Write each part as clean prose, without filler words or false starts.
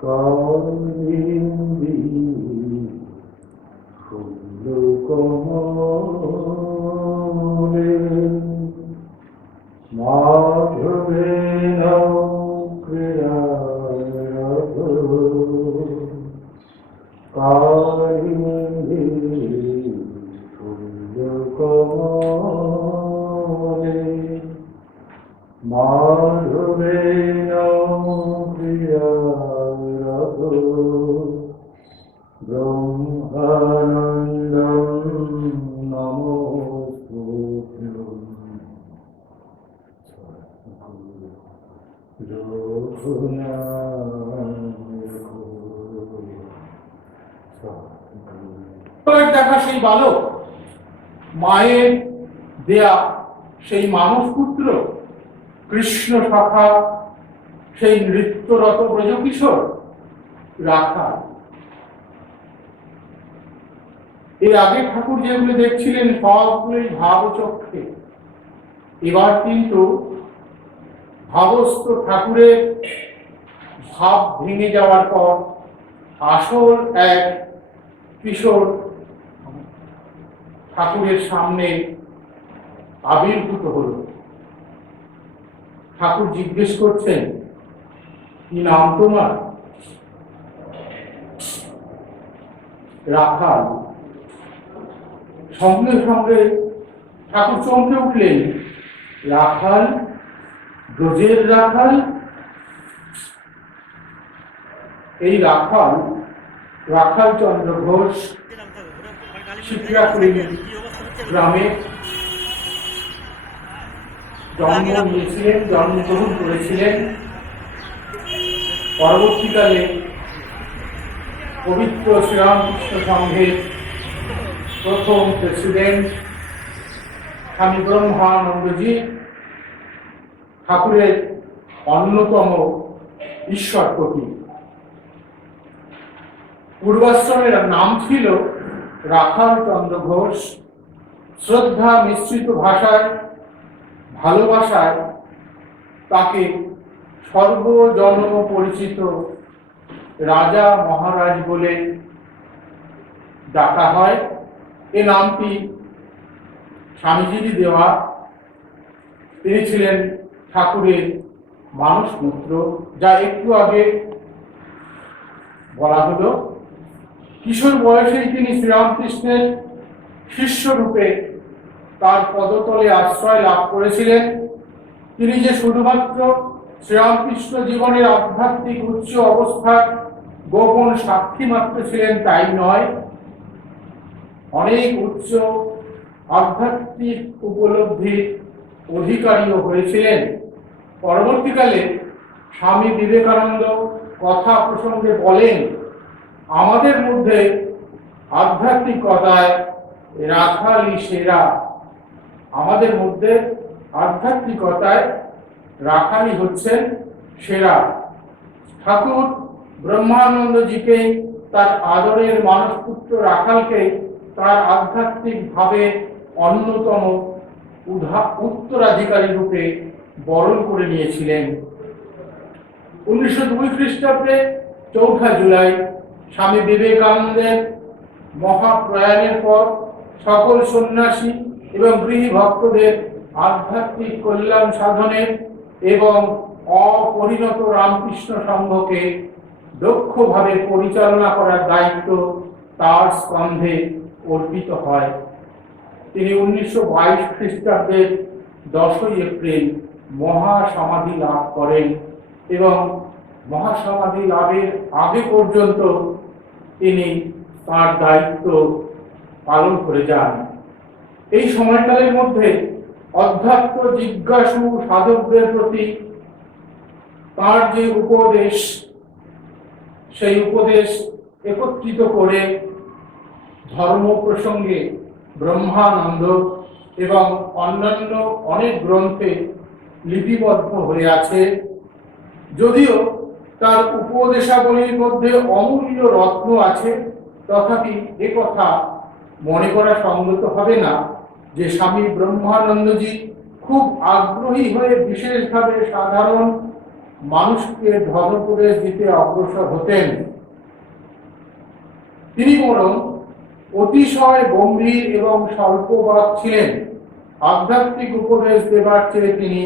কালিন্দী ফুল কমলে মাধবেন ক্রিয়ারত কালিন্দী ফুল কমলে মাধবেন ক্রিয়ারত ব্রহ্মানন্দম নমস্তুভ্যং দেখা সেই বালক, মায়ের দেয়া সেই মানব পুত্র, কৃষ্ণ শাখা সেই নৃত্যরত ব্রজকিশোর রাখাল। এর আগে ঠাকুর যেগুলো দেখছিলেন সবগুলোই ভাবচক্ষে, এবার কিন্তু ভাবস্থ ঠাকুরের ভাব ভেঙে যাওয়ার পর আসল এক কিশোর ঠাকুরের সামনে আবির্ভূত হল। ঠাকুর জিজ্ঞেস করছেন, কি নাম তোমার? রাখাল। সঙ্গে সঙ্গে ঠাকুর চমকে উঠলেন, রাখাল, ব্রজের রাখাল? এই রাখাল রাখাল চন্দ্র ঘোষ শিবরাপুরী গ্রামে জন্ম নিয়েছিলেন, জন্মগ্রহণ করেছিলেন। পরবর্তীকালে পবিত্র শ্রীরামকৃষ্ণ সংঘের প্রথম প্রেসিডেন্ট স্বামী ব্রহ্মানন্দজি ঠাকুরের অন্যতম ঈশ্বরপতি। পূর্বাশ্রমের নাম ছিল রাখাল চন্দ্র ঘোষ। শ্রদ্ধা মিশ্রিত ভাষায়, ভালোবাসায় তাকে সর্বজন পরিচিত রাজা মহারাজ বলে ডাকা হয়। এ নামটি স্বামীজিরই দেওয়া। তিনি ছিলেন ঠাকুরের মানস পুত্র, যা একটু আগে বলা হলো। কিশোর বয়সেই তিনি শ্রীরামকৃষ্ণের শিষ্য রূপে তার পদতলে আশ্রয় লাভ করেছিলেন। তিনি যে শুধুমাত্র শ্রীরামকৃষ্ণ জীবনের আধ্যাত্মিক উচ্চ অবস্থার গোপন সাক্ষী মাত্র ছিলেন তাই নয়, অনেক উচ্চ আধ্যাত্মিক উপলব্ধির অধিকারীও হয়েছিলেন। পরবর্তীকালে স্বামী বিবেকানন্দ কথা প্রসঙ্গে বলেন, আমাদের মধ্যে আধ্যাত্মিকতায় রাখালই সেরা। আমাদের মধ্যে আধ্যাত্মিকতায় রাখালই হচ্ছেন সেরা। ঠাকুর ব্রহ্মানন্দজিকে, তার আদরের মানসপুত্র রাখালকে তার আধ্যাত্মিক ভাবে অন্যতম উত্তরাধিকারী রূপে বরণ করে নিয়েছিলেন। 1902 খ্রিস্টাব্দে 4 জুলাই স্বামী বিবেকানন্দের মহাপ্রয়াণের পর সকল সন্ন্যাসী এবং গৃহী ভক্তদের আধ্যাত্মিক কল্যাণ সাধনের এবং অপরিণত রামকৃষ্ণ সংঘকে দক্ষভাবে পরিচালনা করার দায়িত্ব তার স্কন্ধে অর্পিত হয়। তিনি 1922 খ্রিস্টাব্দের 10 এপ্রিল মহাসমাধি লাভ করেন এবং মহাসমাধি লাভের আগে পর্যন্ত তিনি তার দায়িত্ব পালন করে যান। এই সময়কালের মধ্যে অধ্যাত্ম জিজ্ঞাসু সাধকদের প্রতি তার যে উপদেশ, সেই উপদেশ একত্রিত করে ধর্ম প্রসঙ্গে ব্রহ্মানন্দ এবং অন্যান্য অনেক গ্রন্থে লিপিবদ্ধ হয়ে আছে। যদিও তার উপদেশাবলীর মধ্যে অমূল্য রত্ন আছে, তথাপি একথা মনে করা সঙ্গত হবে না যে স্বামী ব্রহ্মানন্দজি খুব আগ্রহী হয়ে বিশেষভাবে সাধারণ মানুষকে ধর্মোপদেশ দিতে অগ্রসর হতেন, তিনি বরং অতিশয় গম্ভীর এবং স্বল্পবাক ছিলেন। আধ্যাত্মিক উপদেশ দেবার চেয়ে তিনি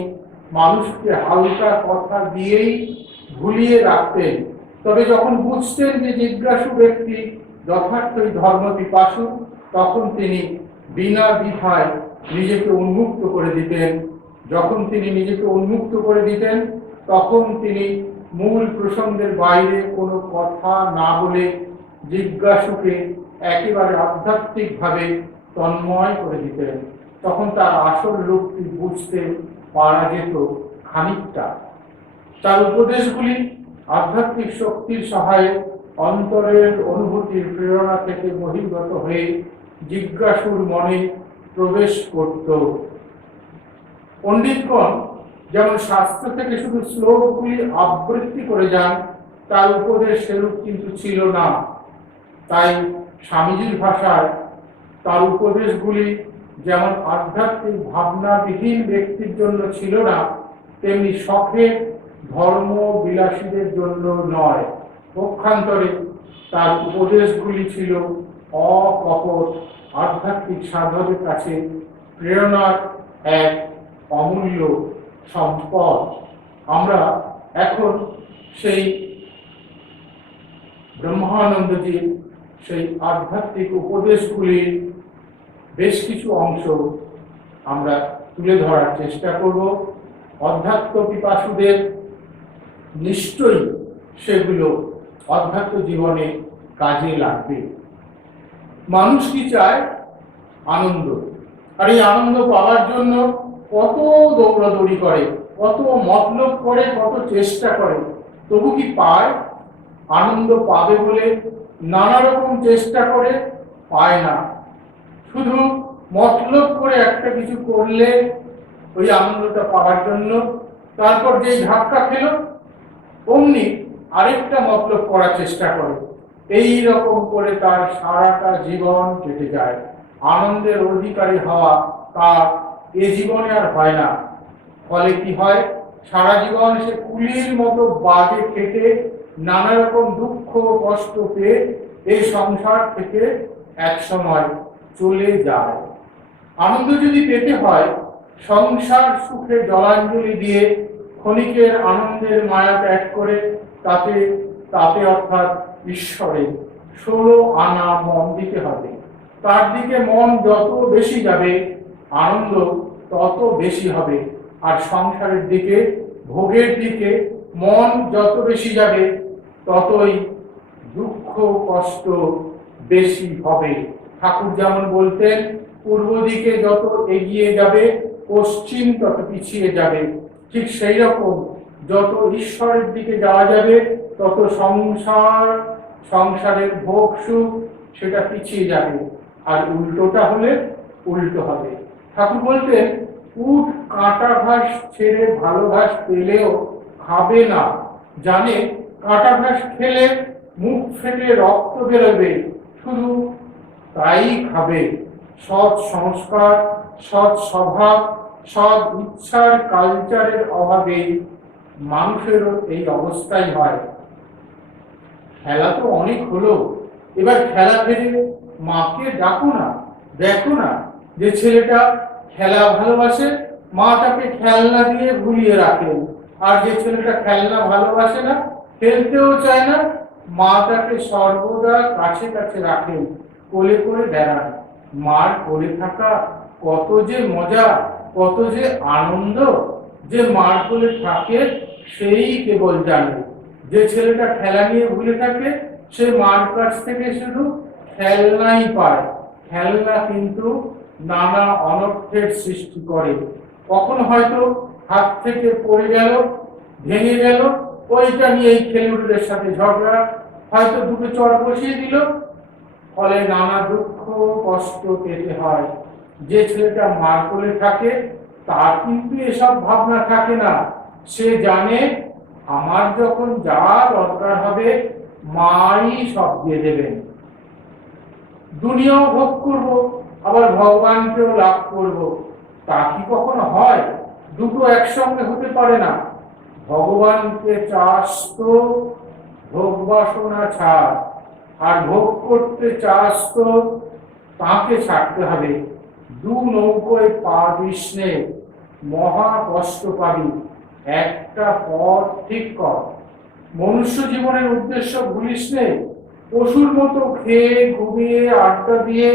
মানুষকে হালকা কথা দিয়েই ভুলিয়ে রাখতেন। তবে যখন বুঝতেন যে জিজ্ঞাসু ব্যক্তি যথার্থই ধর্ম পিপাসু, তখন তিনি বিনা দ্বিধায় নিজেকে উন্মুক্ত করে দিতেন। যখন তিনি নিজেকে উন্মুক্ত করে দিতেন, তখন তিনি মূল প্রসঙ্গের বাইরে কোনো কথা না বলে জিজ্ঞাসুকে একেবারে আধ্যাত্মিকভাবে তন্ময় করে দিতেন। তখন তার আসল রূপটি বুঝতে পারা যেত খানিকটা। তার উপদেশগুলি আধ্যাত্মিক শক্তির সহায়ে অন্তরের অনুভূতির প্রেরণা থেকে বহির্গত হয়ে জিজ্ঞাসুর মনে প্রবেশ করত। পণ্ডিতগণ যেমন শাস্ত্র থেকে শুধু শ্লোকগুলি আবৃত্তি করে যান, তার উপদেশ সেরূপ কিন্তু ছিল না। তাই স্বামীজির ভাষায় তার উপদেশগুলি যেমন আধ্যাত্মিক ভাবনাবিহীন ব্যক্তির জন্য ছিল না, তেমনি শখে ধর্ম বিলাসীদের জন্য নয়। পক্ষান্তরে তার উপদেশগুলি ছিল অকপট আধ্যাত্মিক সাধকের কাছে প্রেরণার এক অমূল্য সম্পদ। আমরা এখন সেই ব্রহ্মানন্দজির সেই আধ্যাত্মিক উপদেশগুলির বেশ কিছু অংশ আমরা তুলে ধরার চেষ্টা করব। অধ্যাত্ম পিপাসুদের নিশ্চয়ই সেগুলো অধ্যাত্ম জীবনে কাজে লাগবে। মানুষ কি চায়? আনন্দ। আর এই আনন্দ পাওয়ার জন্য কত দৌড়াদৌড়ি করে, কত মতলব করে, কত চেষ্টা করে, তবু কি পায়? আনন্দ পাবে বলে নানা রকম চেষ্টা করে, পায় না। শুধু মতলব করে একটা কিছু করলে ওই আনন্দটা পাওয়ার জন্য, তারপর যেই ধাক্কা খেল অমনি আরেকটা মতলব করার চেষ্টা করে। এই রকম করে তার সারাটা জীবন কেটে যায়। আনন্দের অধিকারী হওয়া তার এ জীবনে আর হয় না। ফলে কি হয়? সারা জীবন সে কুলির মতো বাজে খেটে নানা রকম দুঃখ কষ্ট পেয়ে এই সংসার থেকে এক সময় চলে যায়। আনন্দ যদি পেতে হয়, সংসার সুখে জলাঞ্জলি দিয়ে ক্ষণিকের আনন্দের মায়া ত্যাগ করে তাতে তাতে অর্থাৎ ঈশ্বরে 16 আনা মন দিতে হবে। তার দিকে মন যত বেশি যাবে, আনন্দ তত বেশি হবে। আর সংসারের দিকে, ভোগের দিকে মন যত বেশি যাবে, ততই দুঃখ কষ্ট বেশি হবে। ঠাকুর যেমন বলতেন, পূর্ব দিকে যত এগিয়ে যাবে, পশ্চিম তত পিছিয়ে যাবে। ঠিক সেই রকম যত ঈশ্বরের দিকে যাওয়া যাবে, তত সংসারের ভোগ সুখ সেটা পিছিয়ে যাবে। আর উল্টোটা হলে উল্টো হবে। ঠাকুর বলতেন, উট কাঁটা ঘাস ছেড়ে ভালো ঘাস পেলেও খাবে না, জানে কাঁটা ঘাস খেলে মুখ ফেটে রক্ত বেরোবে, শুধু তাই খাবে। সৎ সংস্কার, সৎ স্বভাব, সৎ ইচ্ছার কালচারের অভাবে মানুষেরও এই অবস্থাই হয়। খেলা তো অনেক হলো, এবার খেলা ফেলে মাকে ডাকো না, দেখো না যে ছেলেটা খেলা ভালোবাসে, মা তাকে খেলনা দিয়ে ভুলিয়ে রাখেন। আর যে ছেলেটা খেলনা ভালোবাসে না, খেলতেও চায় না, মা তাকে সর্বদা কাছে কাছে রাখেন, কোলে করে বেড়ান। মার কোলে থাকা কত যে মজা, কত যে আনন্দ। যে মার কোলে থাকে সেই কেবল জানে। যে ছেলেটা খেলা নিয়ে ভুলে থাকে, সে মার কাছ থেকে শুধু খেলনাই পায়। খেলনা কিন্তু নানা অনর্থের সৃষ্টি করে। কখন হয়তো হাত থেকে পড়ে গেল, ভেঙে গেল, ওইটা নিয়ে এই খেলুড়ের সাথে ঝগড়া, হয়তো দুটো চড় বসিয়ে দিল, ফলে নানা দুঃখ কষ্ট পেতে হয়। যে ছেলেটা মার কোলে থাকে, তার কিন্তু এসব ভাবনা থাকে না। সে জানে আমার যখন যা দরকার হবে, মাই সব দিয়ে দেবেন। দুনিয়াও ভোগ করব, আবার ভগবানকেও লাভ করব। তা কি কখনো হয়? দুটো একসঙ্গে হতে পারে না। ভগবানকে চাস তো ভোগ বাসনা ছাড়, আর ভোগ করতে চাস তো তাকে ছাড়তে হবে। দু নৌকোয় পা দিস নে, মহা কষ্ট পাবি, একটা পথ ঠিক কর। মনুষ্য জীবনের উদ্দেশ্য ভুলিস নে, পশুর মতো খেয়ে ঘুমিয়ে আড্ডা দিয়ে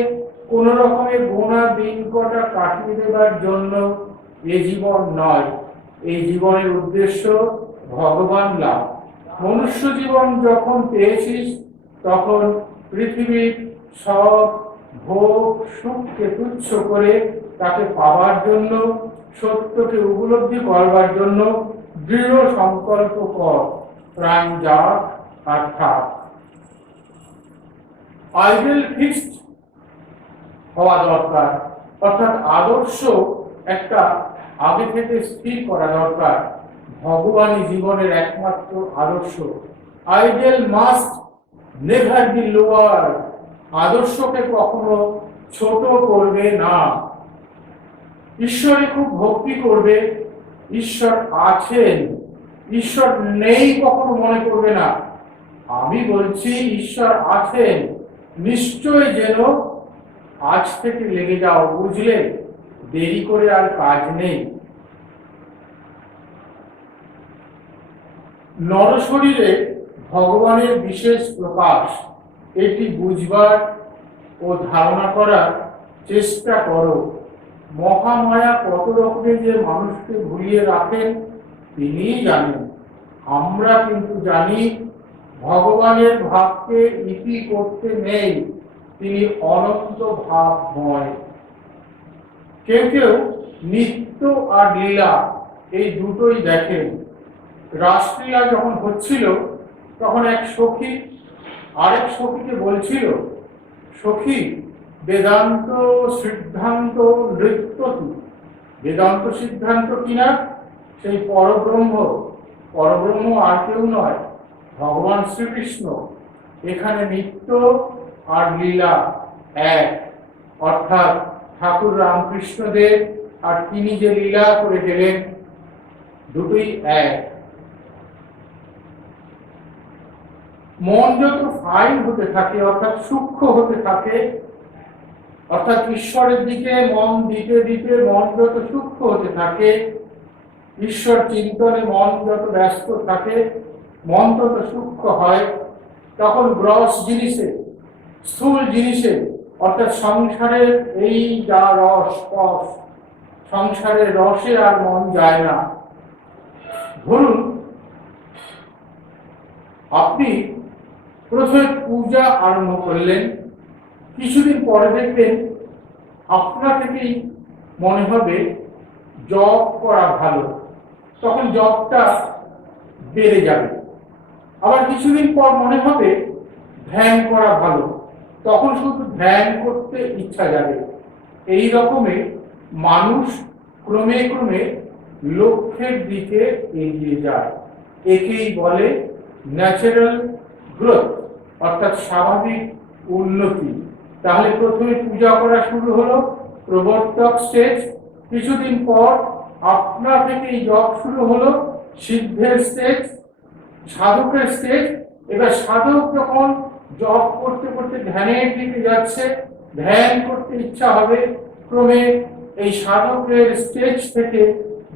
কোন রকমের গোনা দিন কটা কাটিয়ে দেবার জন্য এ জীবন নয়। এই জীবনের উদ্দেশ্য ভগবান লাভ। মনুষ্য জীবন যখন পেয়েছিস তখন পৃথিবীর সব ভোগ সুখকে তুচ্ছ করে তাকে পাওয়ার জন্য, সত্যকে উপলব্ধি করবার জন্য দৃঢ় সংকল্প কর, প্রাণ যাক আর থাক। আইডিয়াল ফিক্সড হওয়া দরকার, অর্থাৎ আদর্শ একটা আগে থেকে স্থির করা দরকার। ভগবানই জীবনের একমাত্র আদর্শ। Ideal must never be lower. আদর্শকে কখনো ছোট করবে না। ঈশ্বরে খুব ভক্তি করবে, ঈশ্বর আছেন, ঈশ্বর নেই কখনো মনে করবে না। আমি বলছি ঈশ্বর আছেন, নিশ্চয় যেন আজ থেকে লেগে যাও, বুঝলে? দেরি করে আর কাজ নেই। নরশরীরে ভগবানের বিশেষ প্রকাশ, এটি বুঝবার ও ধারণা করার চেষ্টা করো। মহামায়া কত রকমের যে মানুষকে ভুলিয়ে রাখেন তিনিই জানেন। আমরা কিন্তু জানি ভগবানের ভাবকে ইতি করতে নেই, তিনি অনন্ত ভাবময়। কেউ কেউ নিত্য আর লীলা এই দুটোই দেখেন। রাসলীলা যখন হচ্ছিল তখন এক সখী আরেক সখীকে বলছিল, সখী বেদান্ত সিদ্ধান্ত নৃত্য। বেদান্ত সিদ্ধান্ত কিনা? সেই পরব্রহ্ম। পরব্রহ্ম আর কেউ নয়, ভগবান শ্রীকৃষ্ণ। এখানে নিত্য আর লীলা এক, অর্থাৎ ঠাকুর রামকৃষ্ণদেব আর তিনি যে লীলা করে গেলেন দুটোই এক। মন যত ফাইন হতে থাকে, অর্থাৎ সূক্ষ্ম হতে থাকে, অর্থাৎ ঈশ্বরের দিকে মন দিতে দিতে মন যত সূক্ষ্ম হতে থাকে, ঈশ্বর চিন্তনে মন যত ব্যস্ত থাকে, মন তত সূক্ষ্ম হয়, তখন গ্রস জিনিসে, স্থূল জিনিসে, অর্থাৎ সংসারের এই যা রস রস, সংসারের রসে আর মন যায় না। ধরুন আপনি প্রথমে পূজা আরম্ভ করলেন, কিছুদিন পরে দেখবেন আপনা থেকেই মনে হবে জপ করা ভালো, তখন জপটা বেড়ে যাবে। আবার কিছুদিন পর মনে হবে ধ্যান করা ভালো, তখন শুধু ধ্যান করতে ইচ্ছা যাবে। এই রকমে মানুষ ক্রমে ক্রমে লক্ষ্যের দিকে এগিয়ে যায়। একেই বলে ন্যাচারাল গ্রোথ, অর্থাৎ স্বাভাবিক উন্নতি। তাহলে প্রথমে পূজা করা শুরু হলো, প্রবর্তক স্টেজ। কিছুদিন পর আপনা থেকেই জপ শুরু হলো, সিদ্ধের স্টেজ, সাধকের স্টেজ। এবার সাধক যখন জপ করতে করতে ধ্যানের দিকে যাচ্ছে, ধ্যান করতে ইচ্ছা হবে, ক্রমে এই সাধকের স্টেজ থেকে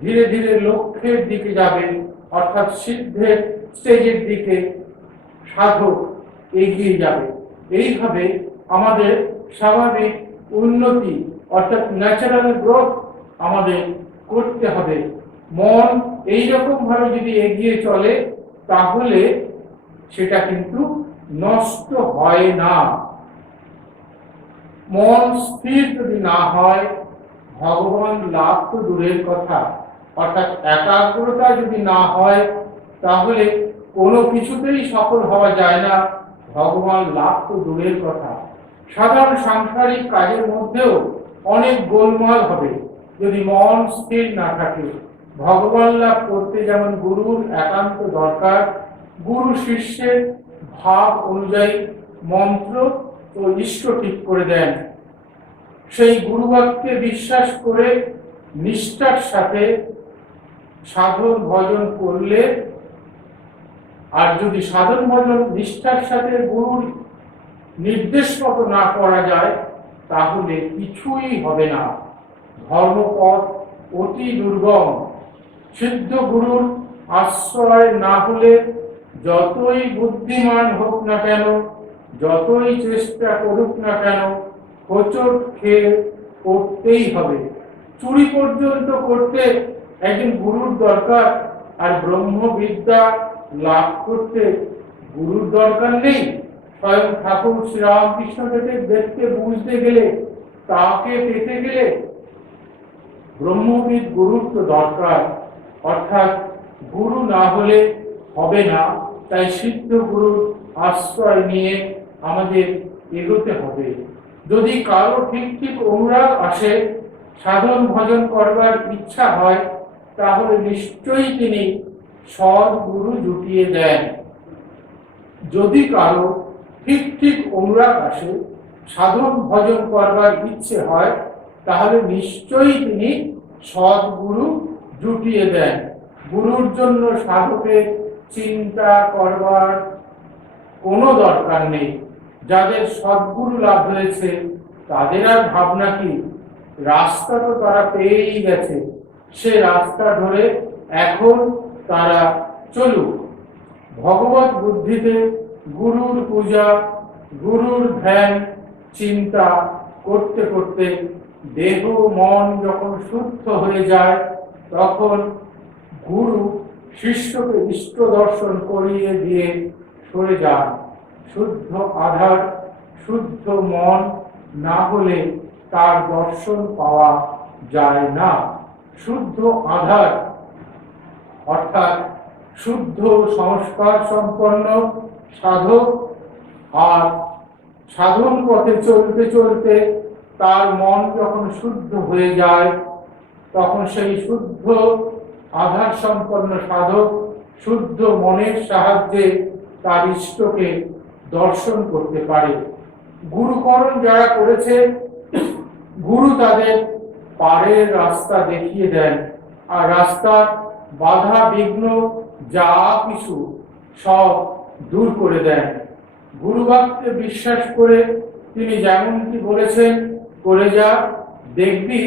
ধীরে ধীরে লক্ষ্যের দিকে যাবে, অর্থাৎ সিদ্ধের স্টেজের দিকে সাধক এগিয়ে যাবে। এইভাবে আমাদের স্বাভাবিক উন্নতি, অর্থাৎ ন্যাচারাল গ্রোথ আমাদের করতে হবে। মন এইরকম ভাবে যদি এগিয়ে চলে তাহলে সেটা কিন্তু নষ্ট হয় না। মন স্থির যদি না হয়, ভগবান লাভ তো দূরের কথা, অর্থাৎ একাগ্রতা যদি না হয় তাহলে কোনো কিছুতেই সফল হওয়া যায় না, ভগবান লাভ তো দূরের কথা। সাধারণ সাংসারিক কাজের মধ্যেও অনেক গোলমাল হবে যদি মন স্থির না থাকে। ভগবান লাভ করতে যেমন গুরুর একান্ত দরকার, গুরু শিষ্যের ভাব অনুযায়ী মন্ত্র ও ইষ্ট ঠিক করে দেন। সেই গুরুবাক্যে বিশ্বাস করে নিষ্ঠার সাথে সাধন ভজন করলে, আর যদি সাধন ভজন নিষ্ঠার সাথে গুরুর নির্দেশ মতো না করা যায়, তাহলে কিছুই হবে না। ধর্মপথ অতি দুর্গম। সিদ্ধ গুরুর আশ্রয় না হলে যতই বুদ্ধিমান হোক না কেন, যতই চেষ্টা করুক না কেন, হোঁচট খেয়ে পড়তেই হবে। চুরি পর্যন্ত করতে একজন গুরুর দরকার, আর ব্রহ্মবিদ্যা লাভ করতে গুরুর দরকার নেই। স্বয়ং ঠাকুর শ্রীরামকৃষ্ণকে দেখতে বুঝতে গেলে, তাকে পেতে গেলে ব্রহ্মবিদ গুরুর তো দরকার। অর্থাৎ গুরু না হলে হবে না। তাই সিদ্ধ গুরুর আশ্রয় নিয়ে আমাদের এগোতে হবে। যদি কারো ঠিক ঠিক অনুরাগ আসে, সাধন ভজন করবার ইচ্ছা হয়, তাহলে নিশ্চয়ই তিনি সৎ গুরু জুটিয়ে দেন। যদি কারো ঠিক ঠিক অনুরাগ আসে, সাধন ভজন করবার ইচ্ছে হয়, তাহলে নিশ্চয়ই তিনি সৎ গুরু জুটিয়ে দেন। গুরুর জন্য সাধকের চিন্তা করবার কোনো দরকার নেই। যাদের সদ্গুরু লাভ হয়েছে, তাদের আর ভাবনা কি? রাস্তা তো তারা পেয়েই গেছে, সে রাস্তা ধরে এখন তারা চলুক। ভগবত বুদ্ধিতে গুরুর পূজা, গুরুর ধ্যান চিন্তা করতে করতে দেহ মন যখন শুদ্ধ হয়ে যায়, তখন গুরু শিষ্যকে ইষ্ট দর্শন করিয়ে দিয়ে সরে যান। শুদ্ধ আধার, শুদ্ধ মন না হলে তার দর্শন পাওয়া যায় না। শুদ্ধ আধার অর্থাৎ শুদ্ধ সংস্কার সম্পন্ন সাধক, আর সাধন পথে চলতে চলতে তার মন যখন শুদ্ধ হয়ে যায়, তখন সেই শুদ্ধ আধার সম্পন্ন সাধক শুদ্ধ মনের সাহায্যে তার ইষ্টকে দর্শন করতে পারে। গুরুকরণ যারা করেছে, গুরু তাদের পারের রাস্তা দেখিয়ে দেন, আর রাস্তার বাধা বিঘ্ন যা কিছু সব দূর করে দেন। গুরুবাক্যে বিশ্বাস করে তিনি যেমনটি বলেছেন, করে যা, দেখবি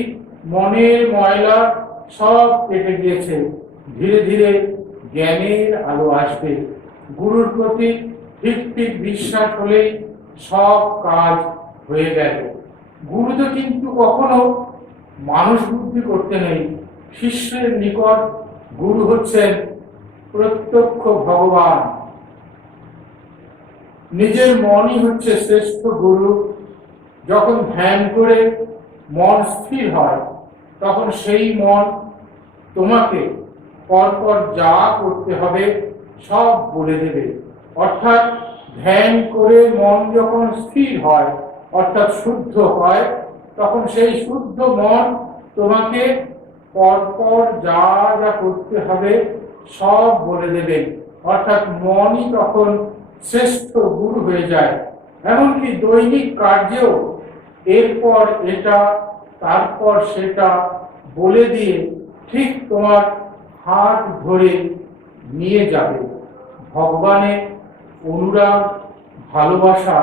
মনের ময়লা সব কেটে গিয়েছে, ধীরে ধীরে জ্ঞানের আলো আসবে। গুরুর প্রতি ঠিক ঠিক বিশ্বাস হলেই সব কাজ হয়ে গেল। গুরু তো কিন্তু কখনো মানুষ বুদ্ধি করতে নেই। শিষ্যের নিকট গুরু হচ্ছেন প্রত্যক্ষ ভগবান। নিজের মনই হচ্ছে শ্রেষ্ঠ গুরু। যখন ধ্যান করে মন স্থির হয়, তখন সেই মন তোমাকে পরপর যা করতে হবে সব বলে দেবে। অর্থাৎ ধ্যান করে মন যখন স্থির হয়, অর্থাৎ শুদ্ধ হয়, তখন সেই শুদ্ধ মন তোমাকে পরপর যা যা করতে হবে সব বলে দেবে। অর্থাৎ মনই তখন শ্রেষ্ঠ গুরু হয়ে যায়। এমনকি দৈনিক কার্যেও এরপর এটা তারপর সেটা বলে দিয়ে ঠিক তোমার হাত ধরে নিয়ে যাবে। ভগবানের অনুরাগ ভালোবাসা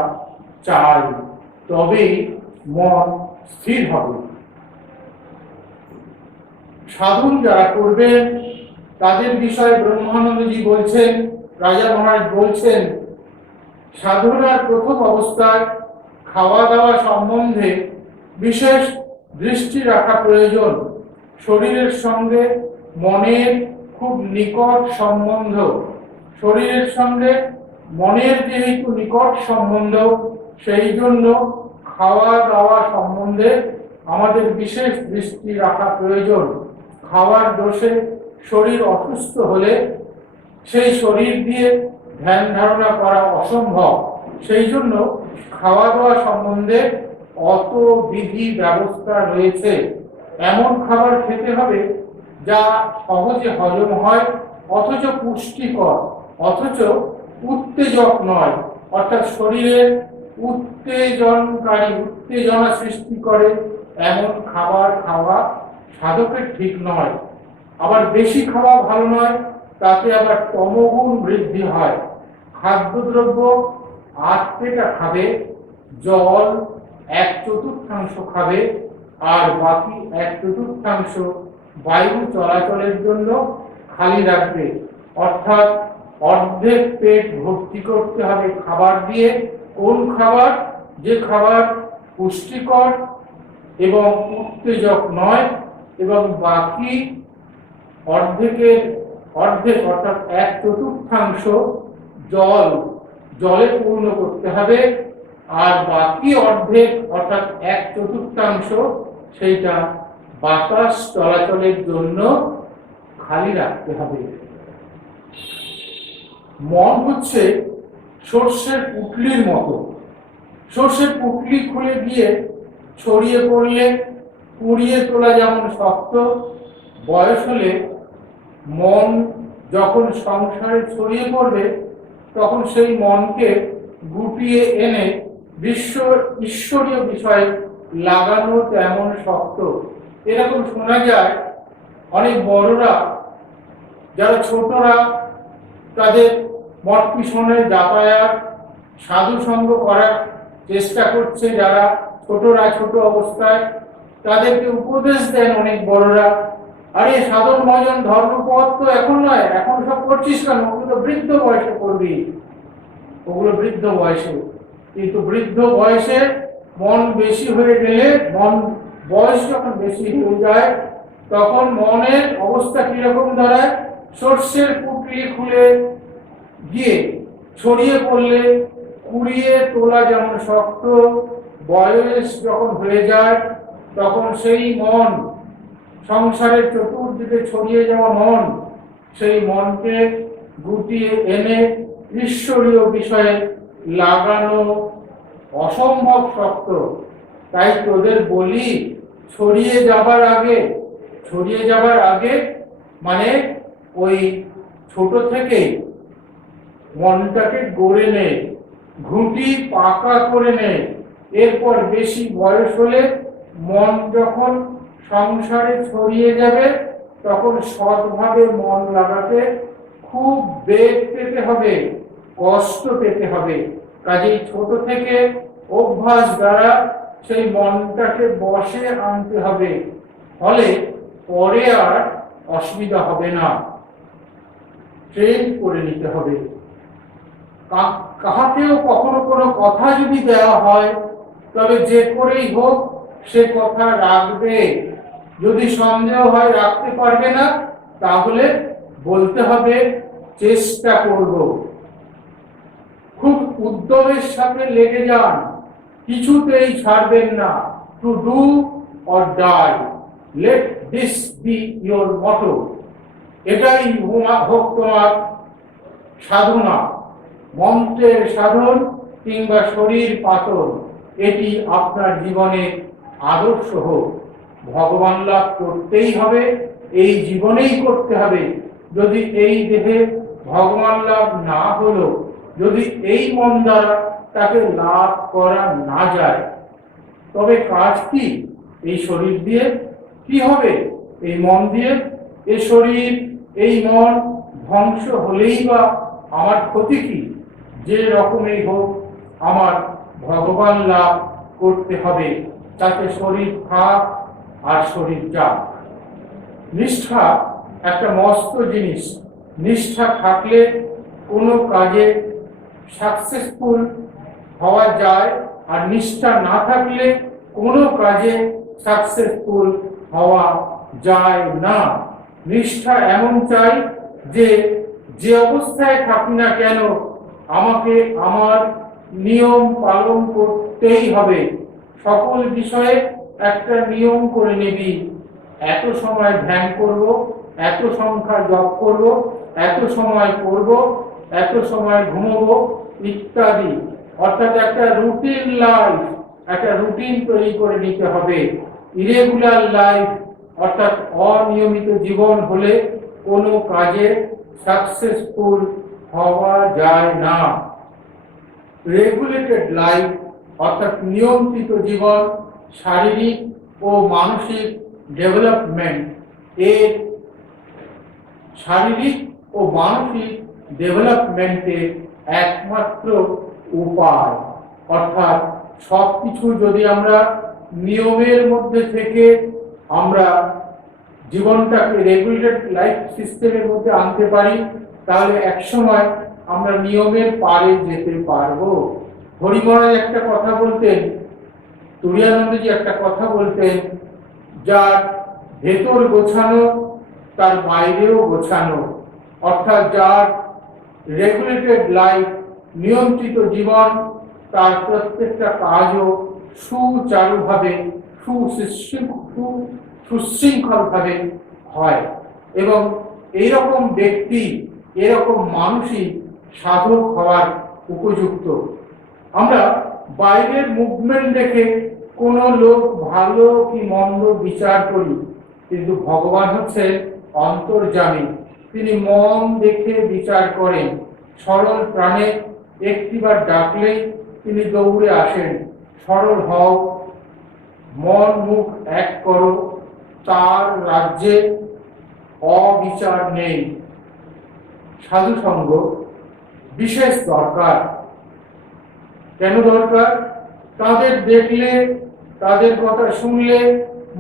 চাই, তবেই মন স্থির হবে। সাধন যারা করবেন তাদের বিষয়ে ব্রহ্মানন্দজি বলছেন, রাজা মহারাজ বলছেন, সাধনার প্রথম অবস্থায় খাওয়া দাওয়া সম্বন্ধে বিশেষ দৃষ্টি রাখা প্রয়োজন। শরীরের সঙ্গে মনের খুব নিকট সম্বন্ধ। শরীরের সঙ্গে মনের যেহেতু নিকট সম্বন্ধ, সেই জন্য খাওয়া দাওয়া সম্বন্ধে আমাদের বিশেষ দৃষ্টি রাখা প্রয়োজন। খাওয়ার দোষে শরীর অসুস্থ হলে সেই শরীর দিয়ে ধ্যান ধারণা করা অসম্ভব। সেই জন্য খাওয়া দাওয়া সম্বন্ধে অত বিধি ব্যবস্থা রয়েছে। এমন খাবার খেতে হবে যা সহজে হজম হয়, অথচ পুষ্টিকর, অথচ উত্তেজক নয়। অর্থাৎ শরীরের উত্তেজনা সৃষ্টি করে এমন খাবার খাওয়া সাধকের ঠিক নয়। আবার বেশি খাওয়া ভালো নয়, তাতে আবার তমগুণ বৃদ্ধি হয়। খাদ্যদ্রব্য 8 খাবে, জল 1/4 খাবে, আর বাকি 1/4 বায়ু চলাচলের জন্য খালি রাখবে। অর্থাৎ অর্ধেক পেট ভর্তি করতে হবে খাবার দিয়ে। কোন খাবার? যে খাবার পুষ্টিকর এবং উত্তেজক নয়, এবং বাকি অর্ধেক অর্থাৎ 1/4 জলে পূর্ণ করতে হবে, আর বাকি অর্ধেক অর্থাৎ 1/4 সেইটা বাতাস চলাচলের জন্য খালি রাখতে হবে। মন হচ্ছে সর্ষের পুঁটলির মতো। সর্ষের পুঁটলি খুলে গিয়ে ছড়িয়ে পড়লে কুড়িয়ে তোলা যেমন শক্ত, বয়স হলে মন যখন সংসারে ছড়িয়ে পড়বে তখন সেই মনকে গুটিয়ে এনে ঈশ্বরীয় বিষয়ে লাগানো তেমন শক্ত। এরকম শোনা যায় অনেক বড়রা, যারা ছোটরা তাদের মঠ মিশনে যাতায়াত সাধু সঙ্গ করার চেষ্টা করছে, যারা ছোটরা ছোট অবস্থায় তাদেরকে উপদেশ দেন অনেক বড়রা, আরে সাধন ভজন ধর্মপথ তো এখন নয়, এখন সব করছিস কেন? ওগুলো বৃদ্ধ বয়সে করবি, ওগুলো বৃদ্ধ বয়সে। কিন্তু বৃদ্ধ বয়সে মন বেশি হয়ে গেলে, বয়স যখন বেশি হয়ে যায় তখন মনের অবস্থা কিরকম দাঁড়ায়? সর্ষের পুঁটলি খুলে গিয়ে ছড়িয়ে পড়লে কুড়িয়ে তোলা যেমন শক্ত, বয়স যখন হয়ে যায় তখন সেই মন, সংসারের চতুর্দিকে ছড়িয়ে যাওয়া মন, সেই মনকে গুটিয়ে এনে ঈশ্বরীয় বিষয়ে লাগানো অসম্ভব শক্ত। তাই তোদের বলি, ছড়িয়ে যাবার আগে মানে ওই ছোট থেকে মনটাকে গড়ে নে, ঘুঁটি পাকা করে নে। এরপর বেশি বয়স হলে মন যখন সংসারে ছড়িয়ে যাবে তখন সৎভাবে মন লাগাতে খুব বেগ পেতে হবে, কষ্ট পেতে হবে। কাজেই ছোট থেকে অভ্যাস দ্বারা সেই মনটাকে বশে আনতে হবে, ফলে পরে আর অসুবিধা হবে না। ট্রেন করে নিতে হবে। কাহাকেও কখনো কোনো কথা যদি দেওয়া হয় তবে যে করেই হোক সে কথা রাখবে। যদি সন্দেহ হয় রাখতে পারবে না, তাহলে বলতে হবে চেষ্টা করব। খুব উদ্যমের সাথে লেগে যান, কিছুতেই ছাড়বেন না। To do or die, let this be your motto. এটাই হোক তোমার সাধনা, মন্ত্রের সাধন কিংবা শরীর পাতন। এটি আপনার জীবনে আদর্শ হোক। ভগবান লাভ করতেই হবে, এই জীবনেই করতে হবে। যদি এই দেহে ভগবান লাভ না হলো, যদি এই মন দ্বারা তাকে লাভ করা না যায়, তবে কাজ কি? এই শরীর দিয়ে কি হবে? এই মন দিয়ে? এই শরীর এই মন ধ্বংস হলেই বা আমার ক্ষতি কি? যে রকমই হোক আমার ভগবান লাভ করতে হবে, তাতে শরীর থাক আর শরীর যাক। নিষ্ঠা একটা মস্ত জিনিস। নিষ্ঠা থাকলে কোনো কাজে সাকসেসফুল হওয়া যায়, আর নিষ্ঠা না থাকলে কোনো কাজে সাকসেসফুল হওয়া যায় না। নিষ্ঠা এমন চাই যে অবস্থায় থাকি না কেন আমাকে আমার নিয়ম পালন করতেই হবে। সকল বিষয়ে একটা নিয়ম করে নিবি, এত সময় ধ্যান করব, এত সংখ্যা জপ করব, এত সময় পড়ব, এত সময় ঘুমবো ইত্যাদি। অর্থাৎ একটা রুটিন লাইফ, একটা রুটিন তৈরি করে নিতে হবে। ইরেগুলার লাইফ অর্থাৎ অনিয়মিত জীবন হলে কোনো কাজে সাকসেসফুল হওয়া যায় না। রেগুলেটেড লাইফ অর্থাৎ নিয়ন্ত্রিত জীবন শারীরিক ও মানসিক ডেভেলপমেন্ট এর শারীরিক ও মানসিক ডেভেলপমেন্টের একমাত্র উপায়। অর্থাৎ সবকিছু যদি আমরা নিয়মের মধ্যে থেকে আমরা জীবনটাকে রেগুলেটেড লাইফ সিস্টেমের মধ্যে আনতে পারি, তাহলে একসময় আমরা নিয়মের পারে যেতে পারবো। হরি মহারাজ একটা কথা বলতেন, তুরিয়ানন্দজি একটা কথা বলতেন, যার ভেতর গোছানো তার বাইরেও গোছানো। অর্থাৎ যার রেগুলেটেড লাইফ, নিয়ন্ত্রিত জীবন, তার প্রত্যেকটা কাজও সুচারুভাবে সুশৃঙ্খলভাবে হয়। এবং এইরকম ব্যক্তি, এরকম মানুষই সাধক হওয়ার উপযুক্ত। আমরা বাইরের মুভমেন্ট দেখে কোন লোক ভালো কি মন্দ বিচার করি, কিন্তু ভগবান হচ্ছেন অন্তর্যামী। তিনি মন দেখে বিচার করেন। সরল প্রাণে একটিবার ডাকলেই তিনি দৌড়ে আসেন। সরল হও, মন মুখ এক করো, তার রাজ্যে অবিচার নেই। সাধু সঙ্গ বিশেষ দরকার। কেন দরকার? তাদের দেখলে, তাদের কথা শুনলে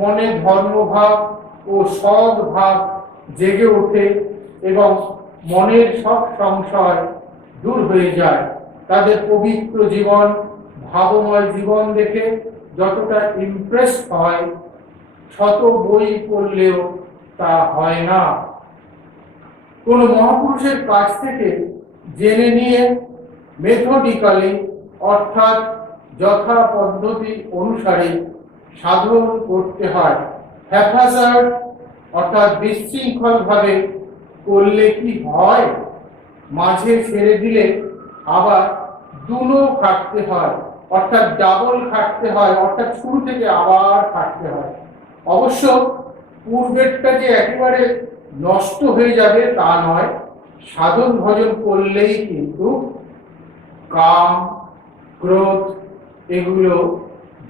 মনে ধর্মভাব ও সদ্ভাব জেগে ওঠে এবং মনের সব সংশয় দূর হয়ে যায়। তাদের পবিত্র জীবন, ভাবময় জীবন দেখে যতটা ইমপ্রেস হয়, শত বই পড়লেও তা হয় না। কোন মহাপুরুষের কাছ থেকে জেনে নিয়ে মেথডিক্যালি, অর্থাৎ যথা পদ্ধতি অনুসারে সাধন করতে হয়। হ্যাপাজার্ড অর্থাৎ বিশৃঙ্খল ভাবে করলে কি হয়? মাঝে ছেড়ে দিলে আবার দুনো খাটতে হয়, অর্থাৎ ডাবল খাটতে হয়, অর্থাৎ শুরু থেকে আবার খাটতে হয়। অবশ্য পূর্বেরটা যে একেবারে নষ্ট হয়ে যাবে তা নয়। সাধন ভজন করলেই কিন্তু কাম, ক্রোধ এগুলো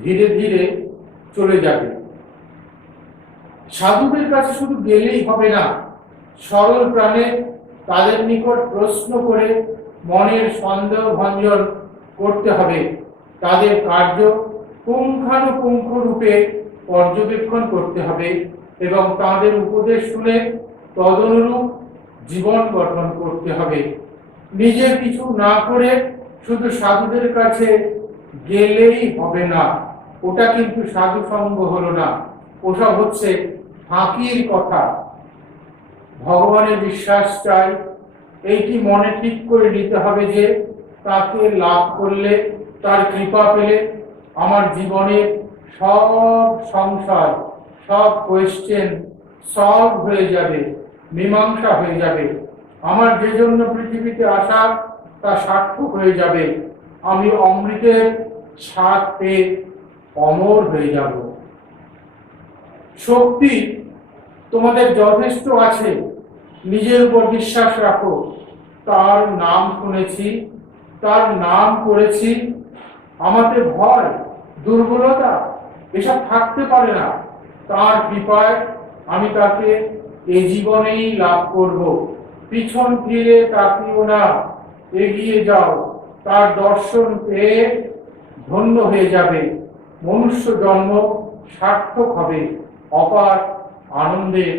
ধীরে ধীরে চলে যাবে। সাধুদের কাছে শুধু গেলেই হবে না, সরল প্রাণে তাদের নিকট প্রশ্ন করে মনের সন্দেহ ভঞ্জন করতে হবে। তাদের কার্য পুঙ্খানুপুঙ্খ রূপে পর্যবেক্ষণ করতে হবে এবং তাদের উপদেশ শুনে তদনুরূপ জীবন গঠন করতে হবে। নিজে কিছু না করে শুধু সাধুদের কাছে গেলেই হবে না, ওটা কিন্তু সাধু সঙ্গ হলো না, ওসব হচ্ছে ফাঁকির কথা। ভগবানের বিশ্বাস চাই, এইটি মনে ঠিক করে নিতে হবে যে তাকে লাভ করলে, তার কৃপা পেলে আমার জীবনের সব সংশয়, সব কোয়েশ্চেন সলভ হয়ে যাবে, মীমাংসা হয়ে যাবে। আমার যে জন্য পৃথিবীতে আসা তা সার্থক হয়ে যাবে। আমি অমৃতের স্বাদ পেয়ে অমর হয়ে যাব। শক্তি তোমাদের যথেষ্ট আছে, নিজের উপর বিশ্বাস রাখো। তার নাম শুনেছি, তার নাম করেছি, আমাদের ভয়, দুর্বলতা এসব থাকতে পারে না। তার কৃপায় আমি তাকে এ জীবনেই লাভ করব। পিছন ফিরে তাকিও না, এগিয়ে যাও। তার দর্শন পেয়ে ধন্য হয়ে যাবে, মনুষ্য জন্ম সার্থক হবে, অপার আনন্দের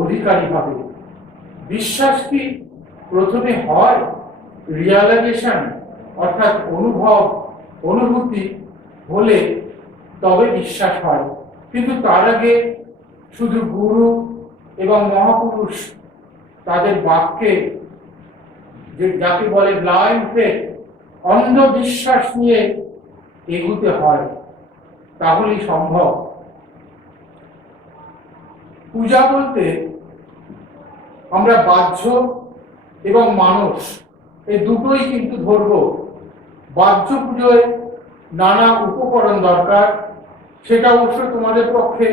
অধিকারী হবে। বিশ্বাস কি প্রথমে হয়? রিয়ালাইজেশন অর্থাৎ অনুভূতি হলে তবে বিশ্বাস হয়। কিন্তু তার আগে শুধু গুরু এবং মহাপুরুষ তাদের বাক্যে, যে যাকে বলে ব্লাইন্ড ফেথ, অন্ধবিশ্বাস নিয়ে এগুতে হয়, তাহলেই সম্ভব। পূজা বলতে আমরা বাহ্য এবং মানস এই দুটোই কিন্তু ধরব। বাহ্য পুজোয় নানা উপকরণ দরকার, সেটা অবশ্য তোমাদের পক্ষে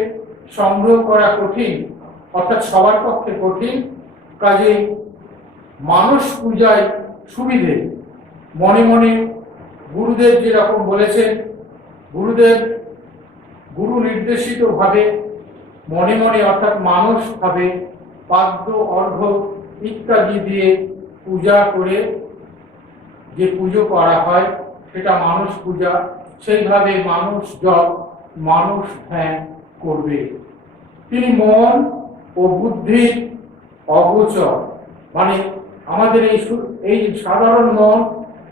সংগ্রহ করা কঠিন, অর্থাৎ সবার পক্ষে কঠিন। কাজে মানস পূজায় সুবিধে, মনে মনে গুরুদেব যেরকম বলেছেন, গুরু নির্দেশিত ভাবে মনে মনে অর্থাৎ মানস ভাবে পাদ্য অর্ঘ্য ইত্যাদি দিয়ে পূজা করে যে পুজো করা হয় সেটা মানুষ পূজা। সেইভাবে মানুষ জপ, মানুষ ধ্যান করবে। তিনি মন ও বুদ্ধির অগোচর, মানে আমাদের এই সাধারণ মন,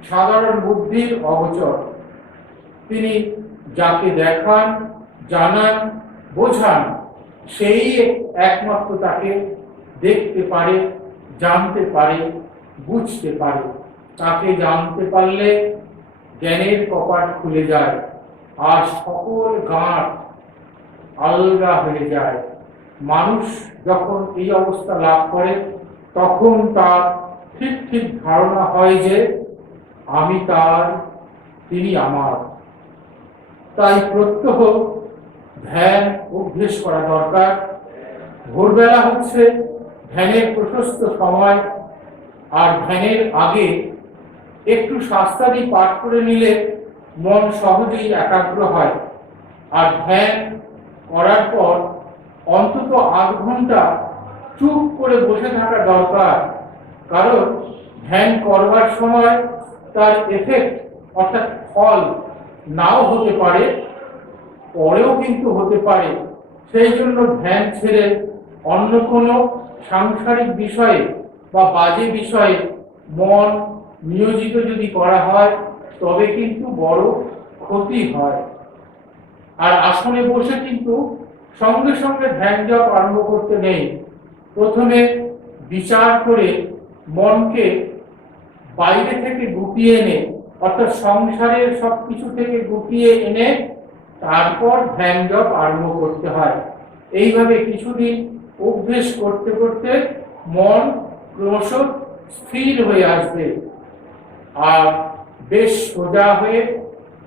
সাধারণ বুদ্ধির অগোচর। তিনি যাকে দেখান, জানান, বোঝান, সেই একমাত্র তাকে দেখতে পারে, জানতে পারে, বুঝতে পারে। তাকে জানতে পারলে জ্ঞানের কপাট খুলে যায় আর সকল গাঁট আলগা হয়ে যায়। মানুষ যখন এই অবস্থা লাভ করে তখন তার ঠিক ঠিক ধারণা হয় যে আমি তার, তিনি আমার। তাই প্রত্যহ ধ্যান অভ্যেস করা দরকার। ভোরবেলা হচ্ছে ধ্যানের প্রশস্ত সময়, আর ধ্যানের আগে একটু শাস্ত্রাদি পাঠ করে নিলে মন সহজেই একাগ্র হয়। আর ধ্যান করার পর অন্তত 8 ঘন্টা চুপ করে বসে থাকা দরকার। কারণ ধ্যান করবার সময় তার এফেক্ট অর্থাৎ ফল নাও হতে পারে, পরেও কিন্তু হতে পারে। সেই জন্য ধ্যান ছেড়ে অন্য কোনো সাংসারিক বিষয়ে বা বাজে বিষয়ে মন নিয়োজিত যদি করা হয় তবে কিন্তু বড় ক্ষতি হয়। আর আসনে বসে কিন্তু সঙ্গে সঙ্গে ধ্যান জপ আরম্ভ করতে নেই। প্রথমে বিচার করে মনকে বাইরে থেকে গুটিয়ে এনে, অর্থাৎ সংসারের সবকিছু থেকে গুটিয়ে এনে তারপর ধ্যান জপ আরম্ভ করতে হয়। এইভাবে কিছুদিন অভ্যেস করতে করতে মন ক্রমশ স্থির হয়ে আসবে। আর বেশ সোজা হয়ে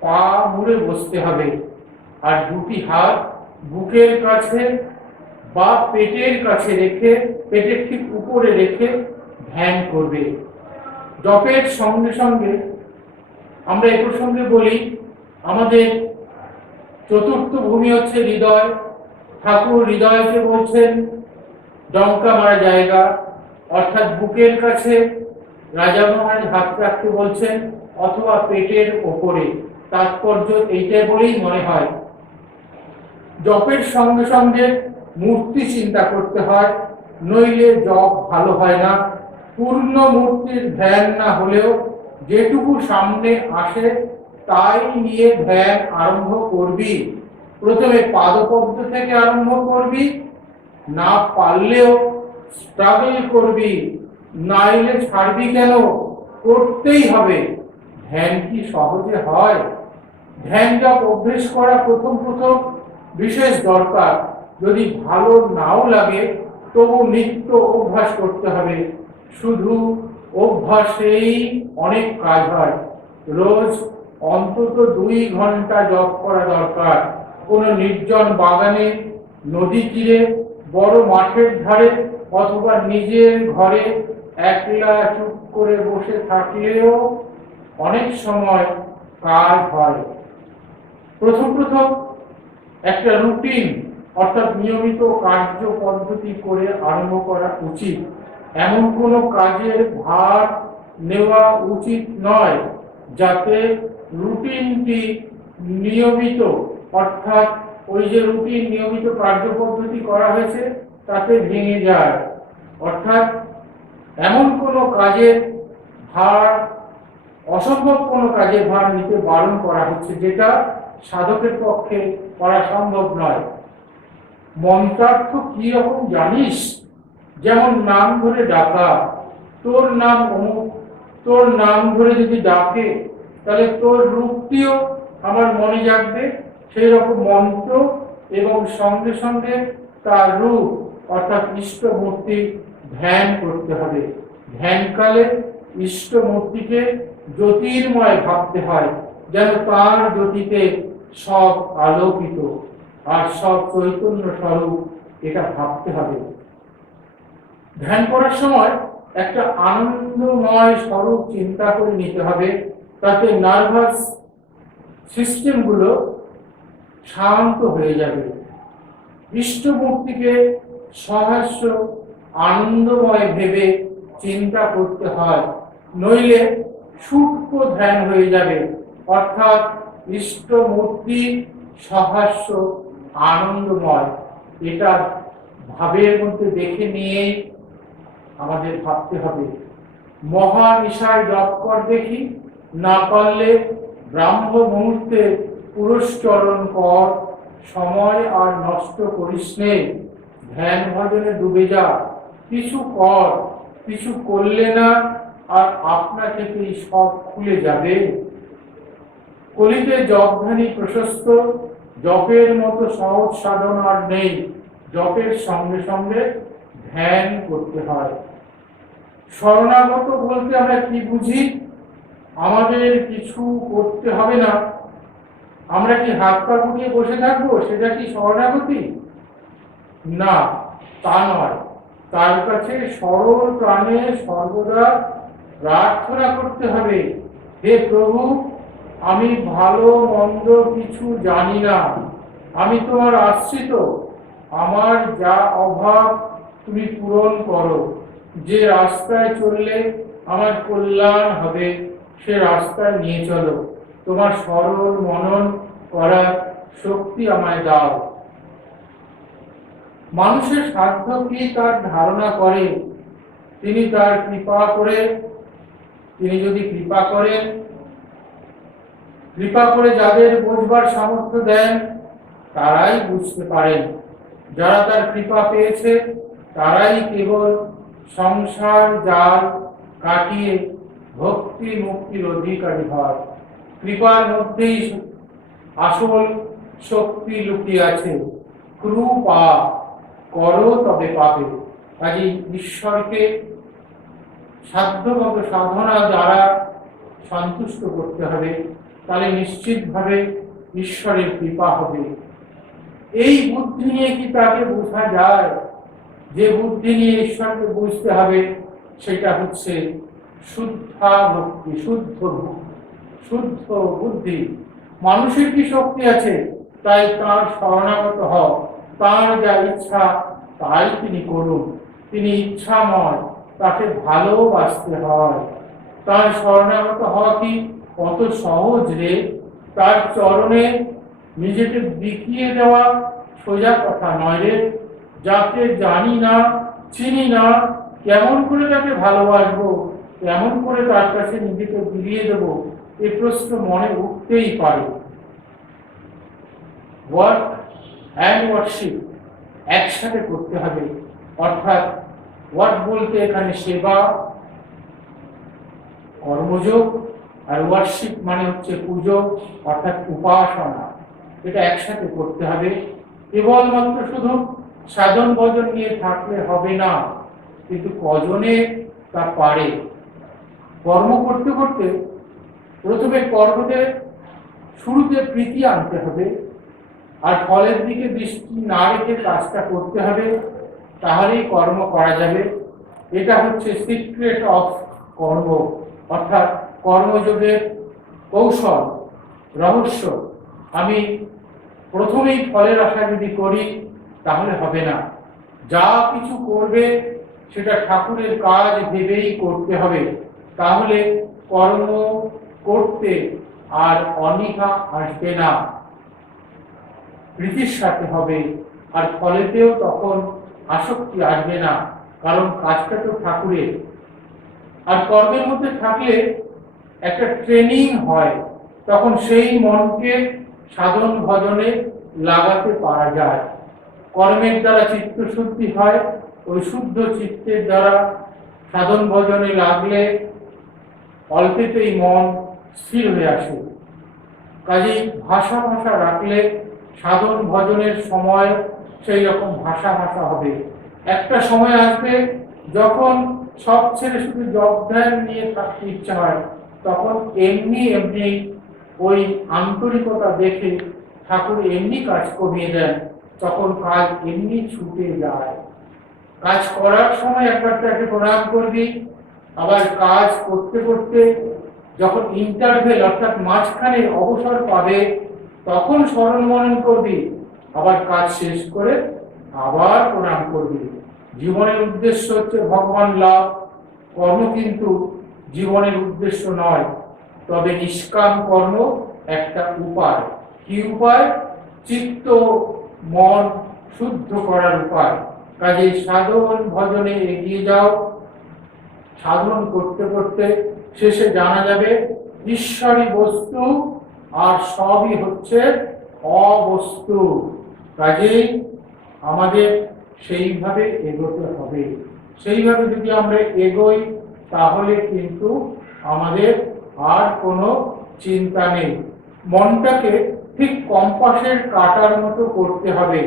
পা মুড়ে বসতে হবে। আর দুটি হাত বুকের কাছে বা পেটের কাছে রেখে, পেটের ঠিক উপরে রেখে ধ্যান করবে। জপের সঙ্গে সঙ্গে আমরা এ প্রসঙ্গে বলি, আমাদের চতুর্থ ভূমি হচ্ছে হৃদয়। ঠাকুর হৃদয়কে বলছেন ডঙ্কা মারা জায়গা, অর্থাৎ বুকের কাছে রাজা মহারাজ হাত রাখতে বলছেন, অথবা পেটের ওপরে। তাৎপর্য এইটাই বলেই মনে হয়। জপের সঙ্গে সঙ্গে মূর্তি চিন্তা করতে হয়, নইলে জপ ভালো হয় না। পূর্ণ মূর্তির ধ্যান না হলেও যেটুকু সামনে আসে তাই নিয়ে ধ্যান আরম্ভ করবি। প্রথমে পাদপদ্ম থেকে আরম্ভ করবি, না পারলেও স্ট্রাগল করবি, নাইলে ছাড়বি কেন? করতেই হবে। ধ্যান কি সহজে হয়? ধ্যান জপ অভ্যেস করা প্রথম বিশেষ দরকার। যদি ভালো নাও লাগে তবু নিত্য অভ্যাস করতে হবে। শুধু অভ্যাসেই অনেক কাজ হয়। রোজ অন্তত 2 ঘন্টা জপ করা দরকার। কোনো নির্জন বাগানে, নদী তীরে, বড় মাঠের ধারে অথবা নিজের ঘরে একলা চুপ করে বসে থাকলেও অনেক সময় কাজ হয়। প্রথম একটা রুটিন অর্থাৎ নিয়মিত কার্য পদ্ধতি করে আরম্ভ করা উচিত। এমন কোনো কাজের ভার নেওয়া উচিত নয় যাতে রুটিনটি নিয়মিত, অর্থাৎ ওই যে রুটিন নিয়মিত কার্য পদ্ধতি করা হয়েছে তাতে ভেঙে যায়। অর্থাৎ এমন কোনো কাজের ভার, অসম্ভব কোনো কাজের ভার নিতে বারণ করা হচ্ছে যেটা সাধকের পক্ষে করা সম্ভব নয়। মন্ত্রার্থ কি রকম জানিস? যেমন নাম ধরে ডাকা, তোর নাম অমুক, তোর নাম ধরে যদি ডাকে তাহলে তোর রূপটিও আমার মনে জাগবে। সেই রকম মন্ত্র এবং সঙ্গে সঙ্গে তার রূপ অর্থাৎ ইষ্ট মূর্তি ধ্যান করতে হবে। ধ্যানকালে ইষ্ট মূর্তিকে জ্যোতির্ময় ভাবতে হয়, যেন তার জ্যোতিতে সব আলোকিত আর সব চৈতন্য স্বরূপ, এটা ভাবতে হবে। ধ্যান করার সময় একটা আনন্দময় স্বরূপ চিন্তা করে নিতে হবে, তাতে নার্ভাস সিস্টেমগুলো শান্ত হয়ে যাবে। ইষ্ট মূর্তিকে সহাস্য আনন্দময় ভেবে চিন্তা করতে হয়, নইলে সূক্ষ্ম ধ্যান হয়ে যাবে, অর্থাৎ ইষ্ট মূর্তি সহাস্য আনন্দময়। এটা ভাবের মধ্যে দেখে নিয়ে আমাদের ভাবতে হবে। মহানিশায় জপ কর দেখি, না পারলে ব্রাহ্ম মুহূর্তে পুরস্চরণ কর, সময় আর নষ্ট করিস নে, ধ্যান ভজনে ডুবে যা, কিছু কর, কিছু করলে না আর আপনা থেকেই সব খুলে যাবে। কলিতে জপধ্যানী প্রশস্ত, জপের মতো সহজ সাধন আর নেই, জপের সঙ্গে সঙ্গে ধ্যান করতে হয়। শরণাগত বলতে আমরা কি বুঝি? আমাদের কিছু করতে হবে না, আমরা কি হাত পা গুটিয়ে বসে থাকবো, সেটা কি শরণাগতি? না, তা নয়। তার কাছে সরল প্রাণে সর্বদা প্রার্থনা করতে হবে, হে প্রভু, আমি ভালো মন্দ কিছু জানি না, আমি তোমার আশ্রিত, আমার যা অভাব তুমি পূরণ করো, যে রাস্তায় চললে আমার কল্যাণ হবে সে রাস্তায় নিয়ে চলো, তোমার সরল মনন করার শক্তি আমায় দাও। মানুষের সাধ্য কি তার ধারণা করে, তিনি তার কৃপা করে, তিনি যদি কৃপা করেন, কৃপা করে যাদের বোঝবার সামর্থ্য দেন তারাই বুঝতে পারেন। যারা তার কৃপা পেয়েছে তারাই কেবল সংসার জাল কাটিয়ে ভক্তি মুক্তির অধিকারী হয়। কৃপার মধ্যেই আসল শক্তি লুকিয়ে আছে। কৃপা করো তবে পাবে। কাজে ঈশ্বরকে সাধ্যমতো সাধনা দ্বারা সন্তুষ্ট করতে হবে, তাহলে নিশ্চিতভাবে ঈশ্বরের কৃপা হবে। এই বুদ্ধি নিয়ে কি তাকে বোঝা যায়? যে বুদ্ধি নিয়ে ঈশ্বরকে বুঝতে হবে সেটা হচ্ছে শুদ্ধা ভক্তি, শুদ্ধ বুদ্ধি। মানুষের কি শক্তি আছে? তাই তার শরণাগত হও, তার যা ইচ্ছা তাই তিনি করুন। তিনি ইচ্ছাময়, তাকে ভালোবাসতে হয়। তার শরণাগত হওয়া কি কত সহজ রে! তার চরণে নিজেকে বিকিয়ে দেওয়া সোজা কথা নয় রে। যাকে জানি না, চিনি না, কেমন করে তাকে ভালোবাসবো, কেমন করে তার কাছে নিজেকে বিলিয়ে দেবো, এ প্রশ্ন মনে উঠতেই পারে। ওয়ার্ক অ্যান্ড ওয়ার্কশিপ একসাথে করতে হবে। অর্থাৎ ওয়ার্ক বলতে এখানে সেবা, কর্মযোগ, আর ওয়ার্কশিপ মানে হচ্ছে পুজো অর্থাৎ উপাসনা। এটা একসাথে করতে হবে। কেবলমাত্র শুধু সাধন ভজন নিয়ে থাকলে হবে না, কিন্তু কজনে তা পারে। কর্ম করতে করতে প্রথমে কর্মতে শুরুতে প্রীতি আনতে হবে, আর ফলের দিকে দৃষ্টি না রেখে কাজটা করতে হবে, তাহলেই কর্ম করা যাবে। এটা হচ্ছে সিক্রেট অফ কর্ম, অর্থাৎ কর্মযোগের কৌশল, রহস্য। আমি প্রথমেই ফলের আশা যদি করি তাহলে হবে না। যা কিছু করবে সেটা ঠাকুরের কাজ ভেবেই করতে হবে, তাহলে কর্ম করতে আর অনীহা আসবে না, প্রীতির সাথে হবে। আর ফলেতেও তখন আসক্তি আসবে না, কারণ কাজটা তো ঠাকুরের। আর কর্মের মধ্যে থাকলে একটা ট্রেনিং হয়, তখন সেই মনকে সাধন ভজনে লাগাতে পারা যায়। কর্মের দ্বারা চিত্ত শুদ্ধি হয়, ওই শুদ্ধ চিত্তের দ্বারা সাধন ভজনে লাগলে অল্পেতেই মন স্থির হয়ে আসে। কাজেই ভাষা রাখলে সাধন ভজনের সময় সেই রকম ভাষা হবে। একটা সময় আসবে যখন সব ছেড়ে শুধু জপ ধ্যান নিয়ে থাকতে ইচ্ছা হয়, তখন এমনি ওই আন্তরিকতা দেখে ঠাকুর এমনি কাজ কমিয়ে দেন, তখন কাজ এমনি ছুটে যায়। কাজ করার সময় একবার তাকে প্রণাম করবি, আবার কাজ করতে করতে যখন ইন্টারভেল অর্থাৎ মাঝখানে অবসর পাবে তখন স্মরণ মনন করবি, আবার কাজ শেষ করে আবার প্রণাম করবি। জীবনের উদ্দেশ্য হচ্ছে ভগবান লাভ, কর্ম কিন্তু জীবনের উদ্দেশ্য নয়, তবে নিষ্কাম কর্ম একটা উপায়। কি উপায়? চিত্ত মন শুদ্ধ করার উপায়। কাজে সাধন ভজনে এগিয়ে যাও। সাধন করতে করতে শেষে জানা যাবে ঈশ্বরই বস্তু আর সবই হচ্ছে অবস্তু। কাজেই আমাদের সেইভাবে এগোতে হবে। সেইভাবে যদি আমরা এগোই তাহলে কিন্তু আমাদের আর কোনো চিন্তা নেই। মনটাকে ঠিক কম্পাসের কাঁটার মতো করতে হবে।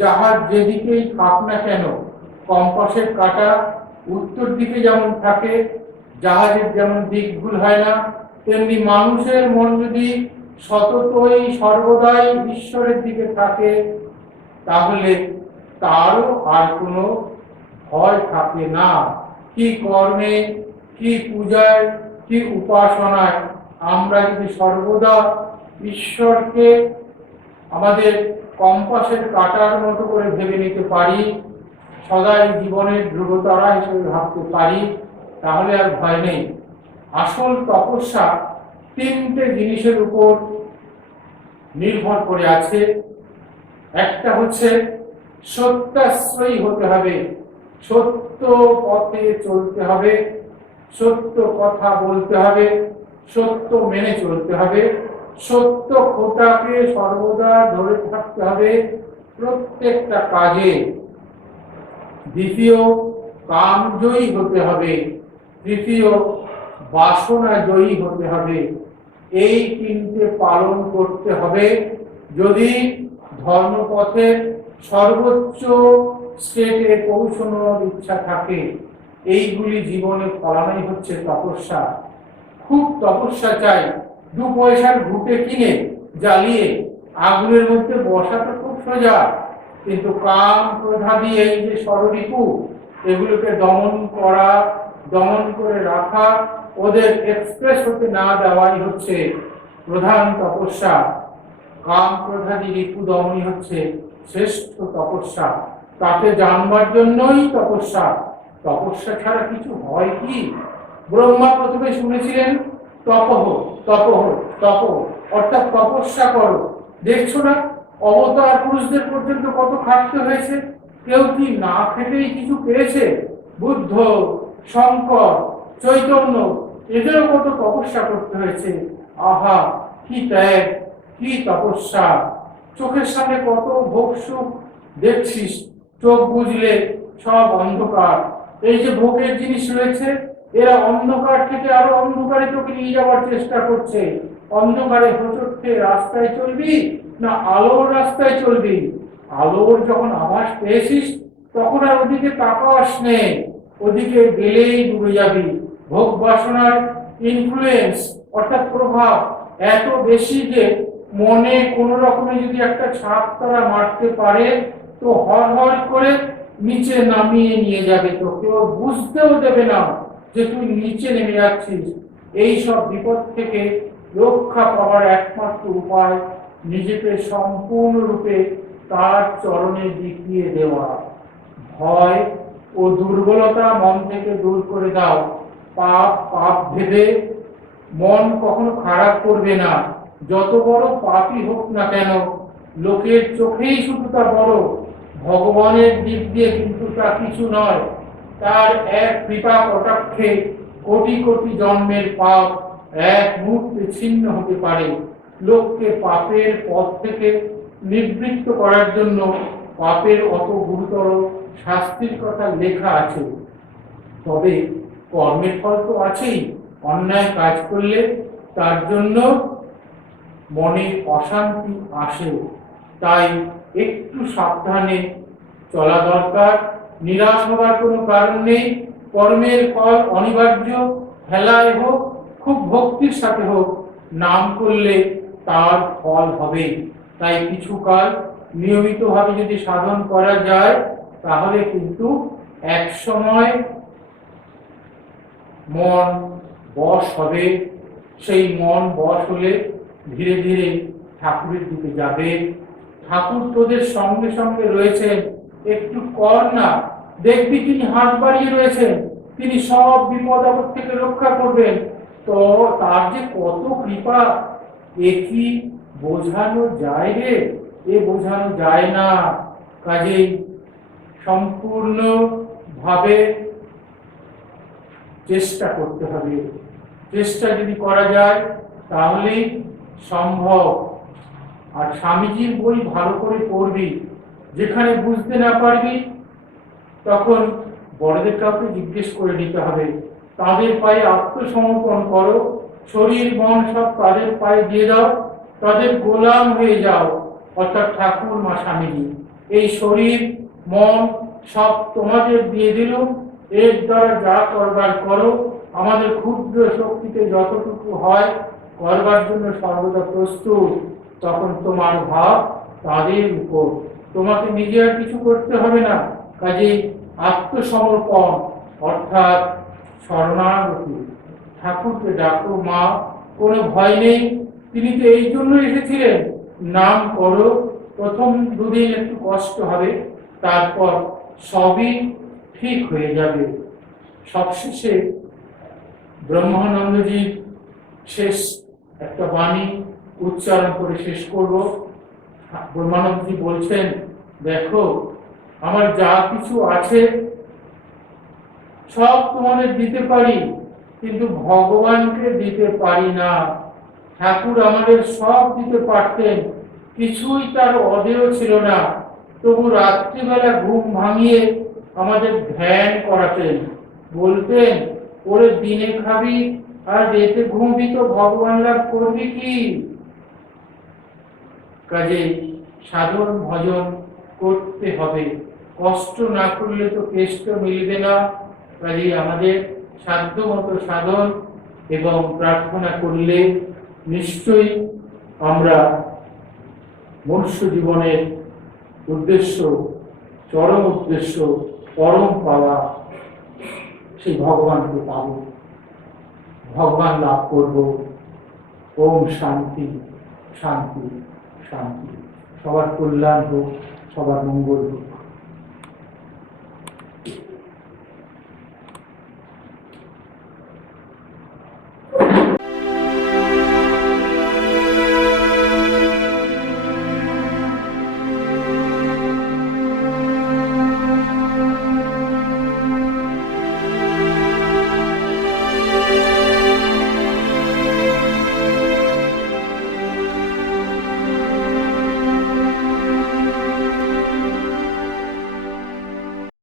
জাহাজ যেদিকেই থাক না কেন, কম্পাসের কাঁটা উত্তর দিকে যেমন থাকে, জাহাজের যেমন দিক ভুল হয় না, তেমনি মানুষের মন যদি সততই সর্বদাই ঈশ্বরের দিকে থাকে তাহলে তারও আর কোনো ভয় থাকে না। কি কর্মে, কি পূজায়, কি উপাসনায় আমরা যদি সর্বদা ঈশ্বরকে আমাদের কম্পাসের কাঁটার মতো করে ভেবে নিতে পারি, সদাই জীবনের ধ্রুবতারা হিসেবে ভাবতে পারি, তাহলে আর ভয় নেই। আসল তপস্যা তিনটে জিনিসের উপর নির্ভর করে আছে। একটা হচ্ছে সত্যাশ্রয়ী হতে হবে, সত্য পথে চলতে হবে, সত্য কথা বলতে হবে, সত্য মেনে চলতে হবে, সত্য খোটাকে সর্বদা ধরে থাকতে হবে প্রত্যেকটা কাজে। দ্বিতীয়, কামজয়ী হতে হবে। তৃতীয়, বাসনা জয়ী হতে হবে। এই তিনটে পালন করতে হবে যদি ধর্মপথের সর্বোচ্চ স্টেটে পৌঁছানোর ইচ্ছা থাকে। এইগুলি জীবনে ফলানোই হচ্ছে তপস্যা। খুব তপস্যা চাই। 2 পয়সার ঘুঁটে কিনে জ্বালিয়ে আগুনের মধ্যে বসা তো খুব সোজা, কিন্তু কাম ক্রোধাদি এই যে ষড়রিপু, এগুলোকে দমন করা, দমন করে রাখা, ওদের এক্সপ্রেস হতে না দেওয়াই হচ্ছে প্রধান তপস্যা। কাম ক্রোধাদি রিপু দমনই হচ্ছে শ্রেষ্ঠ তপস্যা। তাতে জানবার জন্যই তপস্যা। তপস্যা ছাড়া কিছু হয় কি? ব্রহ্মা প্রথমে শুনেছিলেন তপহ তপহ তপ, অর্থাৎ তপস্যা করো। দেখছো না অবতার পুরুষদের পর্যন্ত কত খাটতে হয়েছে? কেউ কি না খেটেই কিছু পেয়েছে? বুদ্ধ, শঙ্কর, চৈতন্য, এদেরও কত তপস্যা করতে হয়েছে। আহা, কি ত্যাগ, কি তপস্যা! চোখের সামনে কত ভোগ সুখ দেখছিস, চোখ বুঝলে সব অন্ধকার। এই যে ভোগের জিনিস রয়েছে, এরা অন্ধকার থেকে আরো অন্ধকারে তোকে নিয়ে যাওয়ার চেষ্টা করছে। অন্ধকারে হোঁচট খেয়ে রাস্তায় চলবি না আলোর রাস্তায় চলবি? আলোর যখন আভাস পেয়েছিস তখন আর ওদিকে তাকাস নেই, ওদিকে গেলেই ডুবে যাবি। ভোগ বাসনার ইনফ্লুয়েন্স অর্থাৎ প্রভাব এত বেশি যে মনে কোনো রকমে যদি একটা ছাপ তারা মারতে পারে তো হর হর করে নিচে নামিয়ে নিয়ে যাবে, তো কেউ বুঝতেও দেবে না যে তুই নিচে নেমে যাচ্ছিস। এই সব বিপদ থেকে রক্ষা পাওয়ার একমাত্র উপায় নিজেকে সম্পূর্ণরূপে তার চরণে বিকিয়ে দেওয়া। ভয় ও দুর্বলতা মন থেকে দূর করে দাও। পাপ পাপ ভেবে মন কখনো খারাপ করবে না। যত বড় পাপই হোক না কেন, লোকের চোখেই শুধু তা বড়, ভগবানের দিক দিয়ে কিন্তু তা কিছু নয়। তার এক কৃপা কটাক্ষে কোটি কোটি জন্মের পাপ এক মুহূর্তে ছিন্ন হতে পারে। লোককে পাপের পথ থেকে নিবৃত্ত করার জন্য পাপের অত গুরুতর শাস্তির কথা লেখা আছে। তবে কর্মের ফল তো আছেই। অন্যায় কাজ করলে তার জন্য মনে অশান্তি আসে, তাই একটু সাবধানে চলা দরকার। নিরাশ হবার কোনো কারণ নেই। কর্মের ফল অনিবার্য, হেলায় হোক খুব ভক্তির সাথে হোক, নাম করলে তার ফল হবে। তাই কিছুকাল নিয়মিতভাবে যদি সাধন করা যায় তাহলে কিন্তু এক সময় মন বশ হবে। সেই মন বশ হলে ধীরে ধীরে ঠাকুরের দিকে যাবে। ঠাকুর তোদের সঙ্গে সঙ্গে রয়েছেন, একটু কর না, দেখবি তিনি হাত বাড়িয়ে রয়েছেন। তিনি সব বিপদ আপদ থেকে রক্ষা করবেন। তো তার যে কত কৃপা, এ কি বোঝানো যায় রে? এ বোঝানো যায় না। কাজেই সম্পূর্ণ ভাবে চেষ্টা করতে হবে। চেষ্টা যদি করা যায় তাহলেই সম্ভব। আর স্বামীজির বই ভালো করে পড়বি, যেখানে বুঝতে না পারবি তখন বড়দের কাউকে জিজ্ঞেস করে নিতে হবে। তাদের পায়ে আত্মসমর্পণ করো, শরীর মন সব তাদের পায়ে দিয়ে দাও, তাদের গোলাম হয়ে যাও, অর্থাৎ ঠাকুর মা স্বামীজি। এই শরীর মন সব তোমাদের দিয়ে দিলুম, এর দ্বারা যা করবার করো, আমাদের ক্ষুদ্র শক্তিতে যতটুকু হয় করবার জন্য সর্বদা প্রস্তুত। তখন তোমার ভাব তাদের উপর, তোমাকে নিজে আর কিছু করতে হবে না। কাজেই আত্মসমর্পণ অর্থাৎ শরণাগতি। ঠাকুরকে ডাকো মা, কোনো ভয় নেই, তিনি তো এই জন্য এসেছিলেন। নাম করো, প্রথম দুদিন একটু কষ্ট হবে, তারপর সবই ঠিক হয়ে যাবে। সবশেষে ব্রহ্মানন্দজির শেষ একটা বাণী উচ্চারণ করে শেষ করব। ব্রহ্মানন্দজি বলছেন, দেখো আমার যা কিছু আছে সব তোমাদের দিতে পারি, কিন্তু ভগবানকে দিতে পারি না। ঠাকুর আমাদের সব দিতে পারতেন, কিছুই তার অদেয় ছিল না, তবু রাত্রিবেলা ঘুম ভাঙিয়ে আমাদের ধ্যান করাতেন। বলতেন, ওরে দিনে খাবি আর রাতে ঘুমবি তো ভগবান লাভ করবি কি? কাজে সাধন ভজন করতে হবে, কষ্ট না করলে তো কেষ্ট মিলবে না। কাজে আমাদের সাধ্য মতো সাধন এবং প্রার্থনা করলে নিশ্চয়ই আমরা মনুষ্য জীবনের উদ্দেশ্য, চরম উদ্দেশ্য, পরম পাওয়া, সেই ভগবানকে পাব, ভগবান লাভ করব। ওম শান্তি শান্তি শান্তি। সবার কল্যাণ হোক, সবার মঙ্গল হোক।